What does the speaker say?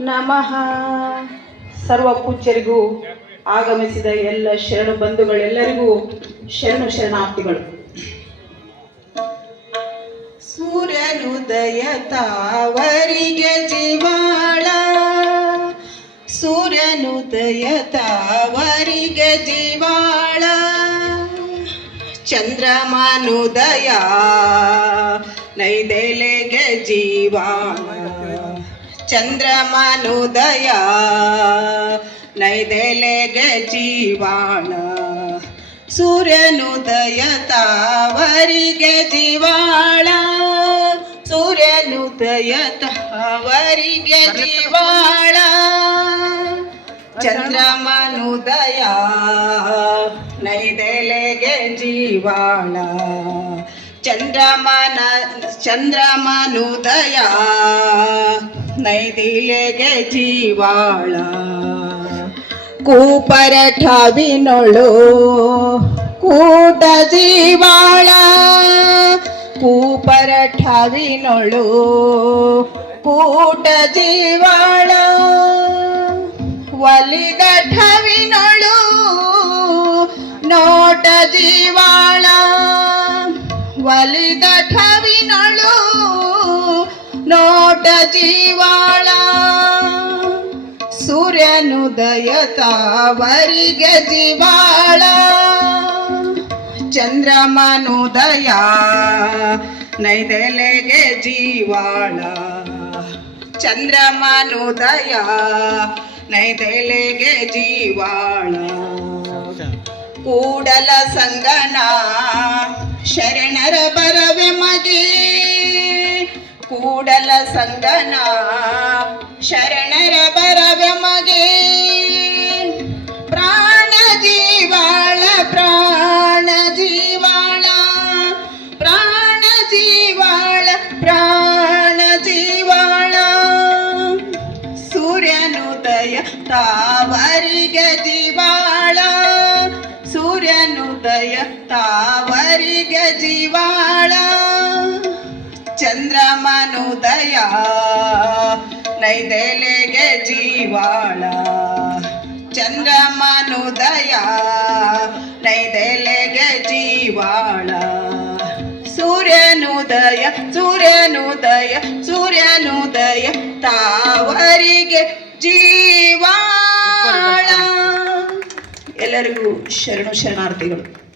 ನಮಃ. ಸರ್ವ ಪೂಜ್ಯರಿಗೂ ಆಗಮಿಸಿದ ಎಲ್ಲ ಶರಣು ಬಂಧುಗಳೆಲ್ಲರಿಗೂ ಶರಣು ಶರಣಾರ್ಥಿಗಳು. ಸೂರ್ಯನುದಯ ತಾವರಿಗೆ ಜೀವಾಳ. ಸೂರ್ಯನುದಯ ತಾವರಿಗೆ ಜೀವಾಳ. ಚಂದ್ರಮಾನುದಯ ನೈದೆಲೆಗೆ ಜೀವಾಳ. ಚಂದ್ರಮಾನುದಯ. ನೈದೆಲೆಗೆ ಜೀವಾಳ. ಸೂರ್ಯನುದಯ ತಾವರಿಗೆ ಜೀವಾಳ. ಸೂರ್ಯನುದಯ ತಾವರಿಗೆ ಜೀವಾಳ. ಚಂದ್ರಮನುದಯ ನೈದೆಲೆಗೆ ಜೀವಾಳ. ಚಂದ್ರಮನ ಚಂದ್ರಮನುದಯ ನೈದಿಲೆಗೆ ಜೀವಾಳ ಕೂಪರಠವಿನೊಳು ಕೂಟ ಜೀವಾಳ ಕೂಪರಠವಿನೊಳು ಕೂಟ ಜೀವಾಳ ಒಲಿದ ಠವಿನೊಳು ನೋಟ ಜೀವಾಳ ನೋಟ ಜೀವಾಳ. ಸೂರ್ಯನುದಯ ತಾವರಿಗೆ ಜೀವಾಳ. ಚಂದ್ರಮನುದಯ ನೈದೆಲೆಗೆ ಜೀವಾಳ. ಚಂದ್ರಮನುದಯ ನೈದೆಲೆಗೆ ಜೀವಾಳ. ಕೂಡಲ ಸಂಗನ ಶರಣರ ಬ ಕೂಡಲ ಸಂಗನ ಶರಣರ ಬರವೆಮಗೆ ಪ್ರಾಣ ಜೀವಾಳ ಪ್ರಾಣ ಜೀವಾಳ. ಪ್ರಾಣ ಜೀವಾಳ ಪ್ರಾಣ ಜೀವಾಳ. ಸೂರ್ಯನುದಯ ತಾವರಿಗೆ ಜೀವಾಳ ಸೂರ್ಯನುದಯ ತಾವರಿಗೆ ಜೀವಾಳ ಚಂದ್ರಮನುದಯ. ನೈದೆಲೆಗೆ ಜೀವಾಳ. ಚಂದ್ರಮನುದಯ. ನೈದೆಲೆಗೆ ಜೀವಾಳ. ಸೂರ್ಯನುದಯ ಸೂರ್ಯನುದಯ ಸೂರ್ಯನುದಯ. ತಾವರಿಗೆ ಜೀವಾಳ. ಎಲ್ಲರಿಗೂ ಶರಣು ಶರಣಾರ್ಥಿಗಳು.